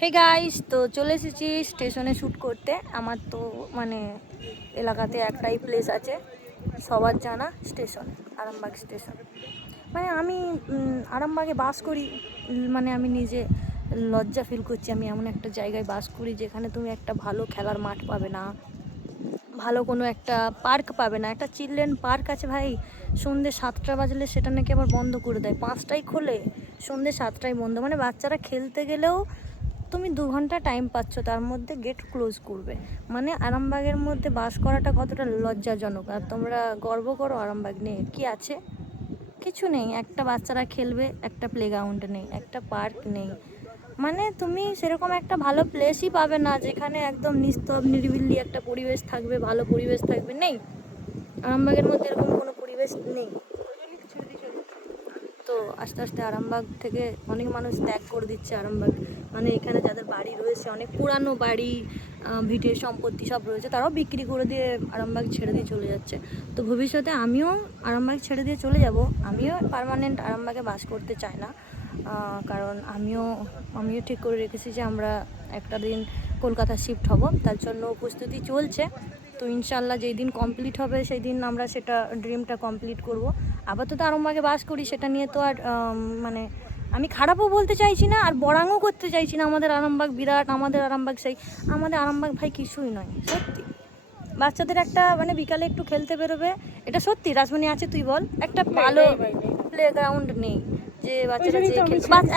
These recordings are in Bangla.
হে গাইস, তো চলে এসেছি স্টেশনে শ্যুট করতে। আমার তো মানে এলাকাতে একটাই প্লেস আছে, সবার জানা স্টেশন, আরামবাগ স্টেশন। মানে আমি আরামবাগে বাস করি, মানে আমি নিজে লজ্জা ফিল করছি। আমি এমন একটা জায়গায় বাস করি যেখানে তুমি একটা ভালো খেলার মাঠ পাবে না, ভালো কোনো একটা পার্ক পাবে না। একটা চিলড্রেন পার্ক আছে ভাই, সন্ধ্যে 7টা বাজলে সেটা নাকি আবার বন্ধ করে দেয়, 5টায় খোলে, সন্ধ্যে 7টায় বন্ধ। মানে বাচ্চারা খেলতে গেলেও তুমি 2 ঘন্টা টাইম পাচ্ছ, তার মধ্যে গেট ক্লোজ করবে। মানে আরামবাগের মধ্যে বাস করাটা কতটা লজ্জাজনক। আর তোমরা গর্ব করো আরামবাগ নিয়ে, কি আছে? কিছু নেই। একটা বাচ্চারা খেলবে, একটা প্লেগ্রাউন্ড নেই, একটা পার্ক নেই। মানে তুমি সেরকম একটা ভালো প্লেসই পাবে না যেখানে একদম নিস্তব নিরিবিলি একটা পরিবেশ থাকবে, ভালো পরিবেশ থাকবে, নেই। আরামবাগের মধ্যে এরকম কোনো পরিবেশ নেই। তো আস্তে আস্তে আরামবাগ থেকে অনেক মানুষ ত্যাগ করে দিচ্ছে আরামবাগ। মানে এখানে যাদের বাড়ি রয়েছে, অনেক পুরানো বাড়ি, ভিটে সম্পত্তি সব রয়েছে, তারাও বিক্রি করে দিয়ে আরামবাগ ছেড়ে দিয়ে চলে যাচ্ছে। তো ভবিষ্যতে আমিও আরামবাগ ছেড়ে দিয়ে চলে যাব। আমিও পার্মানেন্ট আরামবাগে বাস করতে চাই না, কারণ আমিও ঠিক করে রেখেছি যে আমরা একটা দিন কলকাতা শিফট হব। তার জন্য প্রস্তুতি চলছে। তো ইনশাল্লাহ যেই দিন কমপ্লিট হবে সেই দিন আমরা সেটা ড্রিমটা কমপ্লিট করব। আপাতত আরামবাগে বাস করি, সেটা নিয়ে তো আর মানে আমি খারাপও বলতে চাইছি না আর বড়াংও করতে চাইছি না। আমাদের আরামবাগ বিরাট, আমাদের আরামবাগ সেই, আমাদের আরামবাগ ভাই কিছুই নয় সত্যি। বাচ্চাদের একটা মানে বিকালে একটু খেলতে বেরোবে, এটা সত্যি রাজমণি আছে, তুই বল, একটা ভালো প্লেগ্রাউন্ড নেই যে বাচ্চারা যে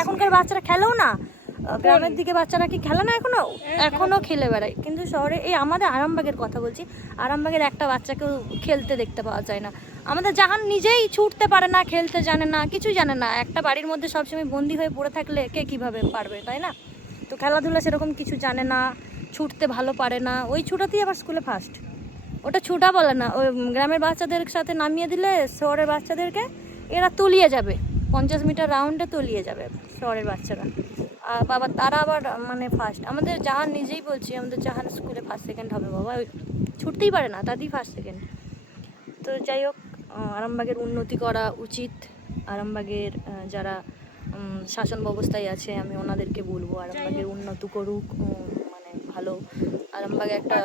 এখনকার বাচ্চারা খেলেও না। গ্রামের দিকে বাচ্চারা কি খেলে না এখনো খেলে বেড়ায়, কিন্তু শহরে এই আমাদের আরামবাগের কথা বলছি, আরামবাগের একটা বাচ্চাকেও খেলতে দেখতে পাওয়া যায় না। আমাদের জাহান নিজেই ছুটতে পারে না, খেলতে জানে না, কিছুই জানে না। একটা বাড়ির মধ্যে সবসময় বন্দি হয়ে পড়ে থাকলে কে কীভাবে পারবে, তাই না? তো খেলাধুলা সেরকম কিছু জানে না, ছুটতে ভালো পারে না, ওই ছুটাতেই আবার স্কুলে ফার্স্ট। ওটা ছুটা বলে না, ওই গ্রামের বাচ্চাদের সাথে নামিয়ে দিলে শহরের বাচ্চাদেরকে এরা তলিয়ে যাবে, 50 মিটার রাউন্ডে তলিয়ে যাবে শহরের বাচ্চারা। আর বাবা তারা আবার মানে ফার্স্ট। আমাদের জাহান নিজেই বলছি, আমাদের জাহান স্কুলে ফার্স্ট সেকেন্ড হবে বাবা, ওই ছুটতেই পারে না, তাতেই ফার্স্ট সেকেন্ড। তো যাই হোক, আরামবাগের উন্নতি করা উচিত। আরামবাগের যারা শাসন ব্যবস্থায় আছে, আমি ওনাদেরকে বলবো আরামবাগের উন্নত করুক। মানে ভালো আরামবাগে একটা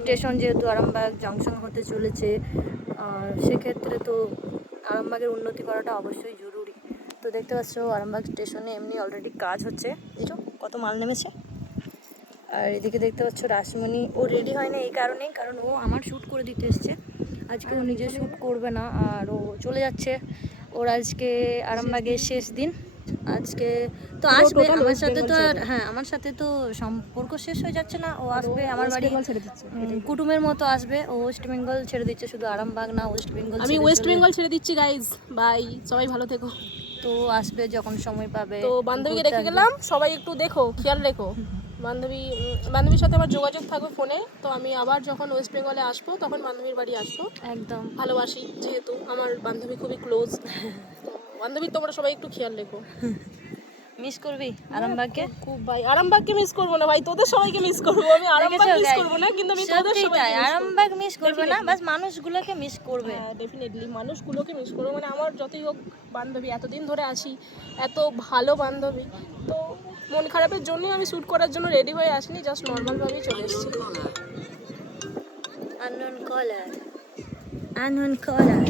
স্টেশন, যেহেতু আরামবাগ জংশন হতে চলেছে, সেক্ষেত্রে তো আরামবাগের উন্নতি করাটা অবশ্যই জরুরি। তো দেখতে পাচ্ছ আরামবাগ স্টেশনে এমনি অলরেডি কাজ হচ্ছে, বুঝছো কত মাল নেমেছে। আর এদিকে দেখতে পাচ্ছ রাসমণি, ও রেডি হয় না এই কারণেই, কারণ ও আমার শ্যুট করে দিতে এসছে। আজকে ও নিজে শ্যুট করবে না, আর ও চলে যাচ্ছে। ওর আজকে আরামবাগের শেষ দিন। আজকে তো আসবে আমার সাথে, তো আর হ্যাঁ আমার সাথে তো সম্পর্ক শেষ হয়ে যাচ্ছে না, ও আসবে আমার বাড়ি কুটুমের মতো আসবে। ও ওয়েস্ট বেঙ্গল ছেড়ে দিচ্ছে, শুধু আরামবাগ না, ওয়েস্ট বেঙ্গল, আমি ওয়েস্ট বেঙ্গল ছেড়ে দিচ্ছি গাইজ। বাই, সবাই ভালো থেকো। তো আসবে যখন সময় পাবে। তো বান্ধবীকে রেখে গেলাম, সবাই একটু দেখো, খেয়াল রেখো। বান্ধবীর সাথে আমার যোগাযোগ থাকবে ফোনে। তো আমি আবার যখন ওয়েস্ট বেঙ্গলে আসবো তখন বান্ধবীর বাড়ি আসবো। একদম ভালোবাসি যেহেতু, আমার বান্ধবী খুবই ক্লোজ। বান্ধবীর তোমরা সবাই একটু খেয়াল রেখো। মিস করবি আরামবাগকে? খুব ভাই, আরামবাগকে মিস করবো না ভাই, তোদের সবাইকে মিস করবো। আমি আরামবাগ মিস করবো না, কিন্তু আমি তোদের সবাইকে আরামবাগ মিস করবে না, বাস মানুষগুলোকে মিস করবে। ডেফিনেটলি মানুষগুলোকে মিস করবো। মানে আমার যতই হোক বান্ধবী, এতদিন ধরে আছি, এত ভালো বান্ধবী। তো মন খারাপের জন্যই আমি শ্যুট করার জন্য রেডি হয়ে আসিনি, জাস্ট নর্মালভাবেই চলে এসেছি। আননোন কলার